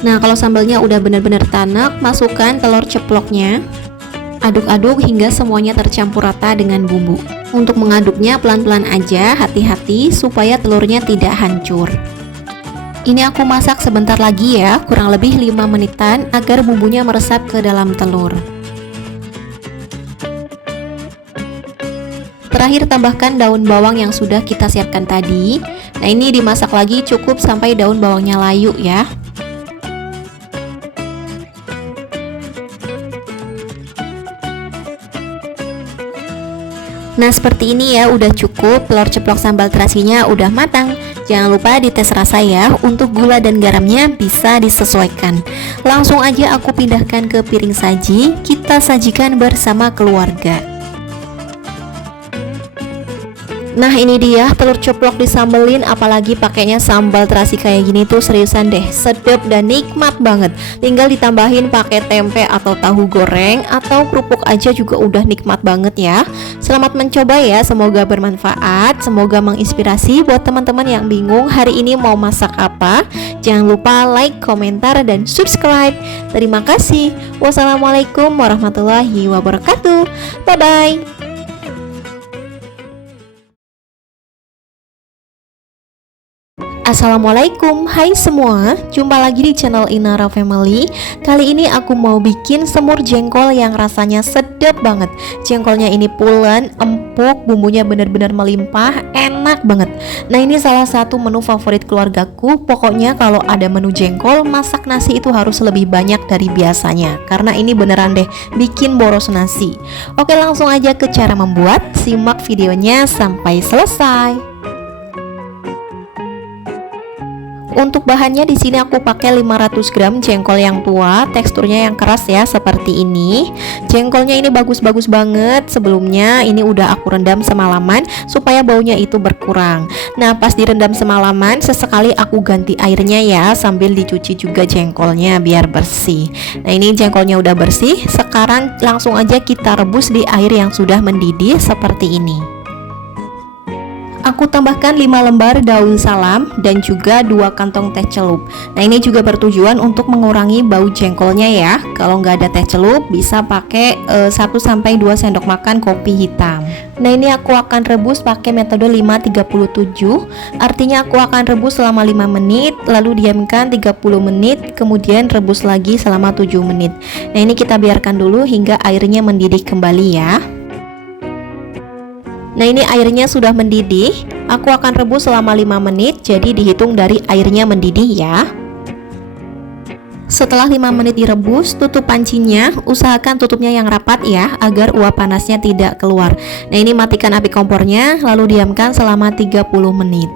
Nah, kalau sambalnya udah benar-benar tanak, masukkan telur ceploknya. Aduk-aduk hingga semuanya tercampur rata dengan bumbu. Untuk mengaduknya pelan-pelan aja, hati-hati supaya telurnya tidak hancur. Ini aku masak sebentar lagi ya, kurang lebih 5 menitan agar bumbunya meresap ke dalam telur. Terakhir tambahkan daun bawang yang sudah kita siapkan tadi. Nah, ini dimasak lagi cukup sampai daun bawangnya layu ya. Nah, seperti ini ya, udah cukup. Telur ceplok sambal terasinya udah matang. Jangan lupa dites rasa ya. Untuk gula dan garamnya bisa disesuaikan. Langsung aja aku pindahkan ke piring saji. Kita sajikan bersama keluarga. Nah, ini dia telur ceplok disambelin, apalagi pakainya sambal terasi kayak gini tuh seriusan deh, sedap dan nikmat banget. Tinggal ditambahin pakai tempe atau tahu goreng atau kerupuk aja juga udah nikmat banget ya. Selamat mencoba ya, semoga bermanfaat, semoga menginspirasi buat teman-teman yang bingung hari ini mau masak apa. Jangan lupa like, komentar, dan subscribe. Terima kasih. Wassalamualaikum warahmatullahi wabarakatuh. Bye bye. Assalamualaikum, hai semua, jumpa lagi di channel Inara Family. Kali ini aku mau bikin semur jengkol yang rasanya sedap banget. Jengkolnya ini pulen, empuk, bumbunya benar-benar melimpah, enak banget. Nah, ini salah satu menu favorit keluargaku. Pokoknya kalau ada menu jengkol, masak nasi itu harus lebih banyak dari biasanya. Karena ini beneran deh, bikin boros nasi. Oke, langsung aja ke cara membuat. Simak videonya sampai selesai. Untuk bahannya di sini aku pakai 500 gram jengkol yang tua, teksturnya yang keras ya, seperti ini. Jengkolnya ini bagus-bagus banget. Sebelumnya ini udah aku rendam semalaman supaya baunya itu berkurang. Nah, pas direndam semalaman, sesekali aku ganti airnya ya, sambil dicuci juga jengkolnya biar bersih. Nah, ini jengkolnya udah bersih. Sekarang langsung aja kita rebus di air yang sudah mendidih seperti ini. Aku tambahkan 5 lembar daun salam dan juga 2 kantong teh celup. Nah, ini juga bertujuan untuk mengurangi bau jengkolnya ya. Kalau nggak ada teh celup bisa pakai 1-2 sendok makan kopi hitam. Nah, ini aku akan rebus pakai metode 5-37. Artinya aku akan rebus selama 5 menit, lalu diamkan 30 menit, kemudian rebus lagi selama 7 menit. Nah, ini kita biarkan dulu hingga airnya mendidih kembali ya. Nah, ini airnya sudah mendidih. Aku akan rebus selama 5 menit, jadi dihitung dari airnya mendidih ya. Setelah 5 menit direbus, tutup pancinya. Usahakan tutupnya yang rapat ya, agar uap panasnya tidak keluar. Nah, ini matikan api kompornya, lalu diamkan selama 30 menit.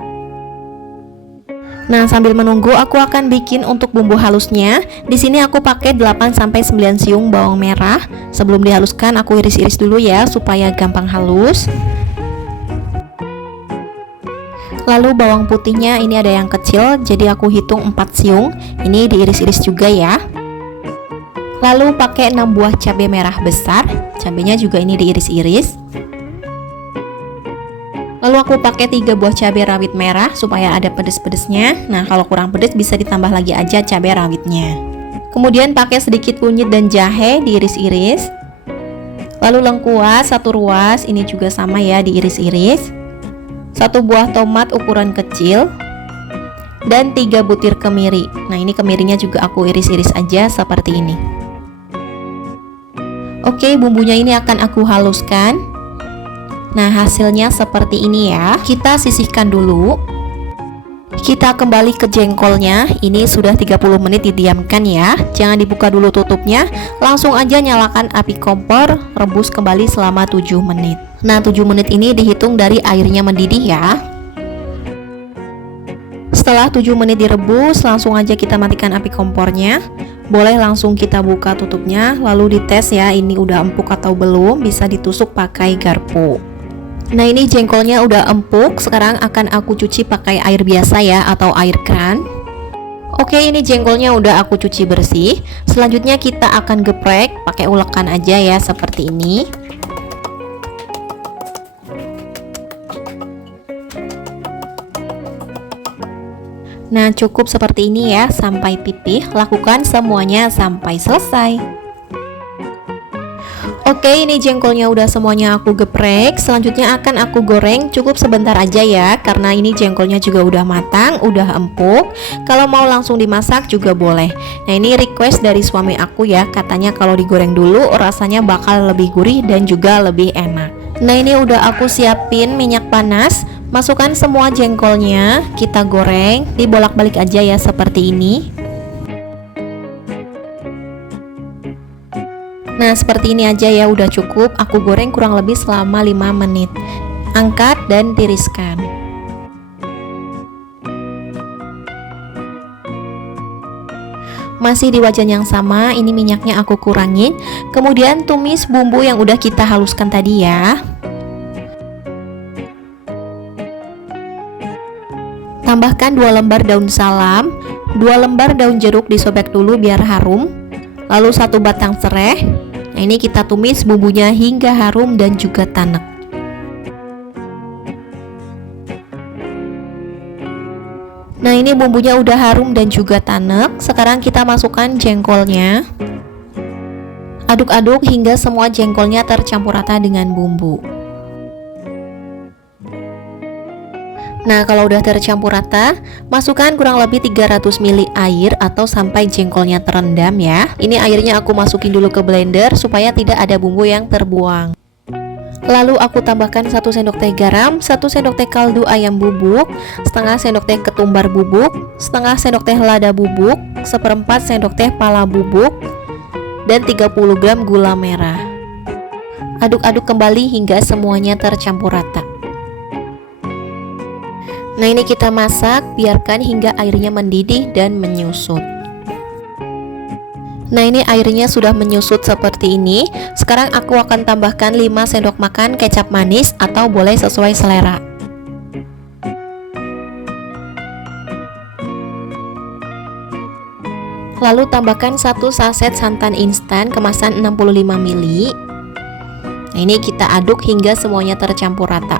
Nah, sambil menunggu aku akan bikin untuk bumbu halusnya. Di sini aku pakai 8-9 siung bawang merah. Sebelum dihaluskan aku iris-iris dulu ya supaya gampang halus. Lalu bawang putihnya ini ada yang kecil, jadi aku hitung 4 siung. Ini diiris-iris juga ya. Lalu pakai 6 buah cabai merah besar. Cabainya juga ini diiris-iris. Lalu aku pakai 3 buah cabai rawit merah supaya ada pedes-pedesnya. Nah, kalau kurang pedes bisa ditambah lagi aja cabai rawitnya. Kemudian pakai sedikit kunyit dan jahe diiris-iris. Lalu lengkuas 1 ruas, ini juga sama ya, diiris-iris. 1 buah tomat ukuran kecil dan 3 butir kemiri. Nah, ini kemirinya juga aku iris-iris aja seperti ini. Oke, bumbunya ini akan aku haluskan. Nah, hasilnya seperti ini ya. Kita sisihkan dulu. Kita kembali ke jengkolnya. Ini sudah 30 menit didiamkan ya. Jangan dibuka dulu tutupnya. Langsung aja nyalakan api kompor, rebus kembali selama 7 menit. Nah, 7 menit ini dihitung dari airnya mendidih ya. Setelah 7 menit direbus, langsung aja kita matikan api kompornya. Boleh langsung kita buka tutupnya, lalu dites ya ini udah empuk atau belum, bisa ditusuk pakai garpu. Nah ini jengkolnya udah empuk, sekarang akan aku cuci pakai air biasa ya atau air keran. Oke, ini jengkolnya udah aku cuci bersih. Selanjutnya kita akan geprek pakai ulekan aja ya seperti ini. Nah cukup seperti ini ya sampai pipih, lakukan semuanya sampai selesai. Oke, ini jengkolnya udah semuanya aku geprek. Selanjutnya akan aku goreng cukup sebentar aja ya, karena ini jengkolnya juga udah matang, udah empuk. Kalau mau langsung dimasak juga boleh. Nah ini request dari suami aku ya, katanya kalau digoreng dulu rasanya bakal lebih gurih dan juga lebih enak. Nah ini udah aku siapin minyak panas. Masukkan semua jengkolnya, kita goreng, dibolak-balik aja ya seperti ini. Nah seperti ini aja ya, udah cukup. Aku goreng kurang lebih selama 5 menit. Angkat dan tiriskan. Masih di wajan yang sama, ini minyaknya aku kurangin. Kemudian tumis bumbu yang udah kita haluskan tadi ya. Tambahkan 2 lembar daun salam, 2 lembar daun jeruk disobek dulu biar harum, lalu 1 batang serai. Nah ini kita tumis bumbunya hingga harum dan juga tanek. Nah ini bumbunya udah harum dan juga tanek. Sekarang kita masukkan jengkolnya. Aduk-aduk hingga semua jengkolnya tercampur rata dengan bumbu. Nah kalau udah tercampur rata, masukkan kurang lebih 300 ml air atau sampai jengkolnya terendam ya. Ini airnya aku masukin dulu ke blender supaya tidak ada bumbu yang terbuang. Lalu aku tambahkan 1 sendok teh garam, 1 sendok teh kaldu ayam bubuk, setengah sendok teh ketumbar bubuk, setengah sendok teh lada bubuk, 1/4 sendok teh pala bubuk, dan 30 gram gula merah. Aduk-aduk kembali hingga semuanya tercampur rata. Nah ini kita masak, biarkan hingga airnya mendidih dan menyusut. Nah ini airnya sudah menyusut seperti ini. Sekarang aku akan tambahkan 5 sendok makan kecap manis atau boleh sesuai selera. Lalu tambahkan 1 saset santan instan kemasan 65 ml. Nah ini kita aduk hingga semuanya tercampur rata.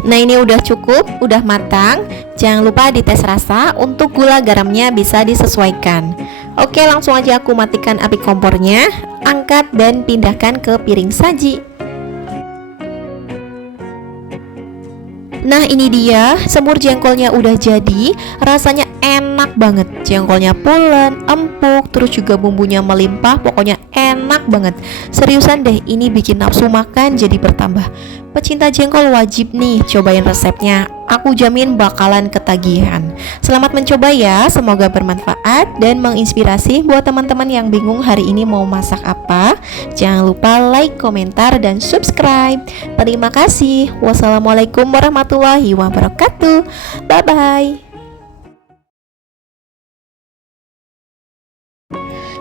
Nah ini udah cukup, udah matang. Jangan lupa dites rasa, untuk gula garamnya bisa disesuaikan. Oke langsung aja aku matikan api kompornya, angkat dan pindahkan ke piring saji. Nah ini dia, semur jengkolnya udah jadi, rasanya enak banget. Jengkolnya pulen, empuk, terus juga bumbunya melimpah, pokoknya enak banget. Seriusan deh, ini bikin nafsu makan jadi bertambah. Pecinta jengkol wajib nih cobain resepnya. Aku jamin bakalan ketagihan. Selamat mencoba ya, semoga bermanfaat dan menginspirasi buat teman-teman yang bingung hari ini mau masak apa. Jangan lupa like, komentar, dan subscribe. Terima kasih. Wassalamualaikum warahmatullahi wabarakatuh. Bye-bye.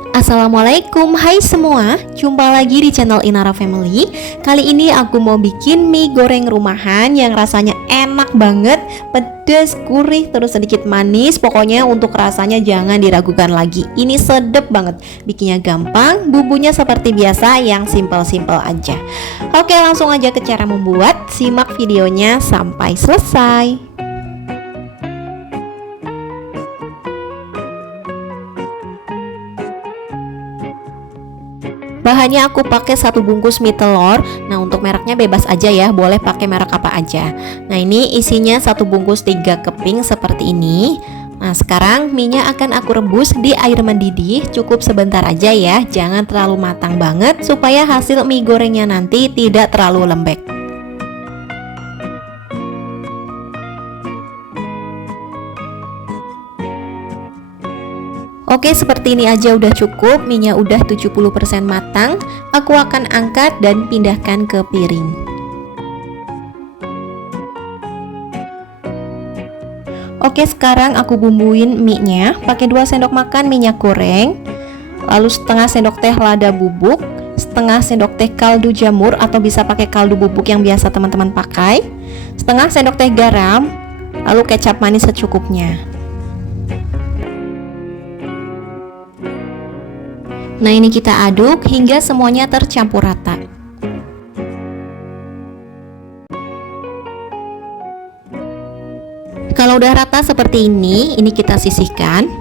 Assalamualaikum, hai semua, jumpa lagi di channel Inara Family. Kali ini aku mau bikin mie goreng rumahan yang rasanya enak banget, pedas, gurih, terus sedikit manis. Pokoknya untuk rasanya jangan diragukan lagi, ini sedep banget. Bikinnya gampang, bumbunya seperti biasa yang simple-simple aja. Oke langsung aja ke cara membuat, simak videonya sampai selesai. Bahannya aku pakai 1 bungkus mie telur. Nah untuk mereknya bebas aja ya, boleh pakai merek apa aja. Nah ini isinya 1 bungkus 3 keping seperti ini. Nah sekarang mie-nya akan aku rebus di air mendidih, cukup sebentar aja ya, jangan terlalu matang banget supaya hasil mie gorengnya nanti tidak terlalu lembek. Oke seperti ini aja udah cukup, mie-nya udah 70% matang. Aku akan angkat dan pindahkan ke piring. Oke, sekarang aku bumbuin mie-nya pakai 2 sendok makan minyak goreng, lalu setengah sendok teh lada bubuk, setengah sendok teh kaldu jamur atau bisa pakai kaldu bubuk yang biasa teman-teman pakai, setengah sendok teh garam, lalu kecap manis secukupnya. Nah, ini kita aduk hingga semuanya tercampur rata. Kalau udah rata seperti ini kita sisihkan.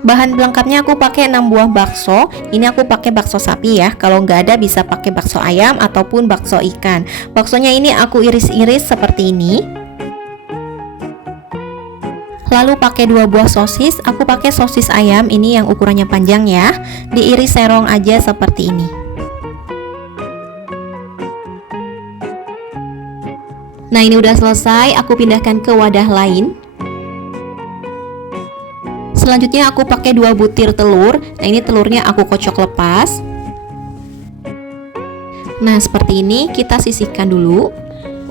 Bahan pelengkapnya aku pakai 6 buah bakso. Ini aku pakai bakso sapi ya. Kalau nggak ada bisa pakai bakso ayam ataupun bakso ikan. Baksonya ini aku iris-iris seperti ini. Lalu pakai 2 buah sosis. Aku pakai sosis ayam ini yang ukurannya panjang ya. Diiris serong aja seperti ini. Nah, ini udah selesai. Aku pindahkan ke wadah lain. Selanjutnya aku pakai 2 butir telur. Nah, ini telurnya aku kocok lepas. Nah, seperti ini kita sisihkan dulu.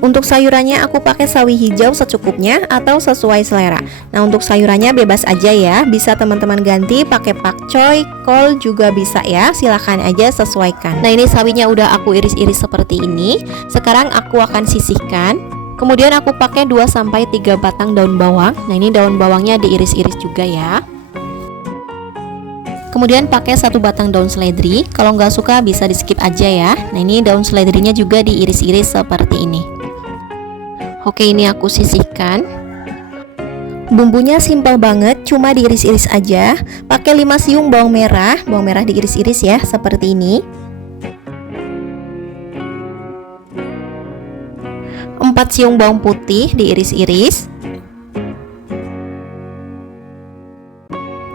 Untuk sayurannya aku pakai sawi hijau secukupnya atau sesuai selera. Nah, untuk sayurannya bebas aja ya. Bisa teman-teman ganti pakai pakcoy, kol juga bisa ya. Silahkan aja sesuaikan. Nah, ini sawinya udah aku iris-iris seperti ini. Sekarang aku akan sisihkan. Kemudian aku pakai 2-3 batang daun bawang. Nah, ini daun bawangnya diiris-iris juga ya. Kemudian pakai 1 batang daun seledri. Kalau nggak suka bisa di skip aja ya. Nah, ini daun seledrinya juga diiris-iris seperti ini. Oke, ini aku sisihkan. Bumbunya simpel banget, cuma diiris-iris aja. Pakai 5 siung bawang merah diiris-iris ya, seperti ini. 4 siung bawang putih diiris-iris.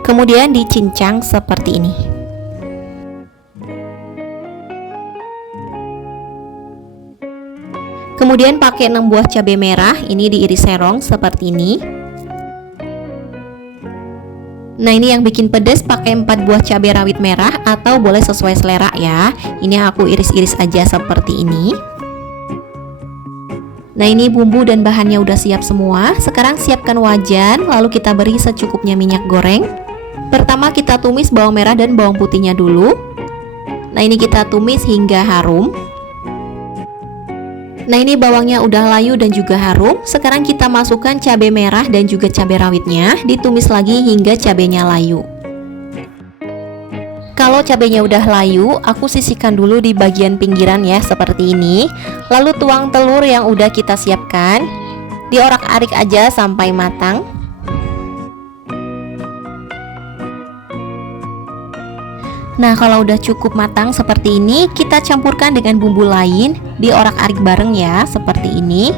Kemudian dicincang seperti ini. Kemudian pakai 6 buah cabai merah, ini diiris serong seperti ini. Nah, ini yang bikin pedas pakai 4 buah cabai rawit merah atau boleh sesuai selera ya. Ini aku iris-iris aja seperti ini. Nah, ini bumbu dan bahannya udah siap semua. Sekarang siapkan wajan, lalu kita beri secukupnya minyak goreng. Pertama kita tumis bawang merah dan bawang putihnya dulu. Nah, ini kita tumis hingga harum. Nah, ini bawangnya udah layu dan juga harum. Sekarang kita masukkan cabai merah dan juga cabai rawitnya. Ditumis lagi hingga cabainya layu. Kalau cabainya udah layu, aku sisihkan dulu di bagian pinggiran ya, seperti ini. Lalu tuang telur yang udah kita siapkan. Diorak-arik aja sampai matang. Nah, kalau udah cukup matang seperti ini, kita campurkan dengan bumbu lain, diorak-arik bareng ya, seperti ini.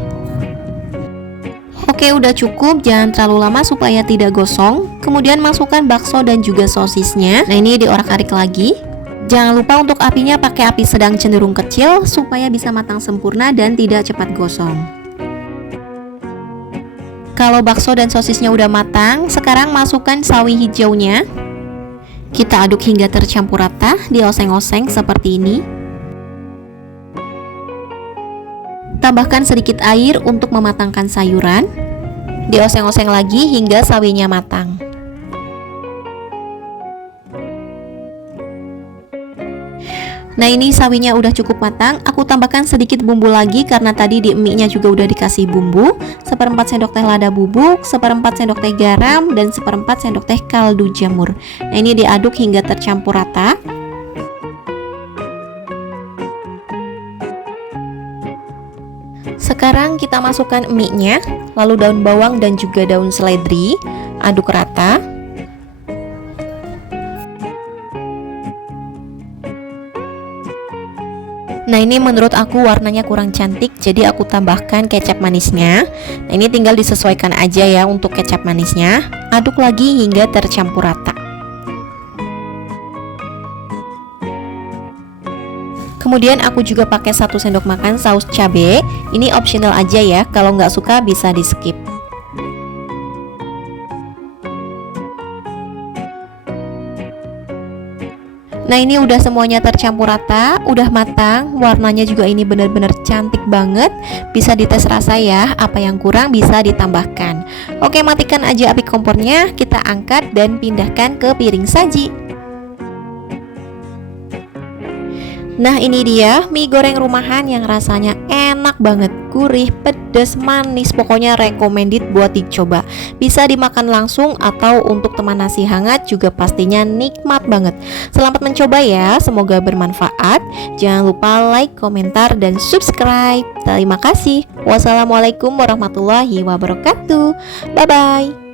Oke, udah cukup, jangan terlalu lama supaya tidak gosong. Kemudian masukkan bakso dan juga sosisnya. Nah, ini diorak-arik lagi. Jangan lupa untuk apinya pakai api sedang cenderung kecil supaya bisa matang sempurna dan tidak cepat gosong. Kalau bakso dan sosisnya udah matang, sekarang masukkan sawi hijaunya. Kita aduk hingga tercampur rata, dioseng-oseng seperti ini. Tambahkan sedikit air untuk mematangkan sayuran. Dioseng-oseng lagi hingga sawinya matang. Nah, ini sawinya udah cukup matang. Aku tambahkan sedikit bumbu lagi karena tadi di mie-nya juga udah dikasih bumbu. 1/4 sendok teh lada bubuk, 1/4 sendok teh garam, dan 1/4 sendok teh kaldu jamur. Nah, ini diaduk hingga tercampur rata. Sekarang kita masukkan mie-nya, lalu daun bawang dan juga daun seledri. Aduk rata. Nah, ini menurut aku warnanya kurang cantik, jadi aku tambahkan kecap manisnya. Nah, ini tinggal disesuaikan aja ya untuk kecap manisnya. Aduk lagi hingga tercampur rata. Kemudian aku juga pakai 1 sendok makan saus cabai. Ini optional aja ya, kalau nggak suka bisa di skip. Nah, ini udah semuanya tercampur rata, udah matang, warnanya juga ini benar-benar cantik banget. Bisa dites rasa ya, apa yang kurang bisa ditambahkan. Oke, matikan aja api kompornya, kita angkat dan pindahkan ke piring saji. Nah, ini dia mie goreng rumahan yang rasanya enak banget, gurih, pedas, manis, pokoknya recommended buat dicoba. Bisa dimakan langsung atau untuk teman nasi hangat juga pastinya nikmat banget. Selamat mencoba ya, semoga bermanfaat. Jangan lupa like, komentar, dan subscribe. Terima kasih. Wassalamualaikum warahmatullahi wabarakatuh. Bye-bye.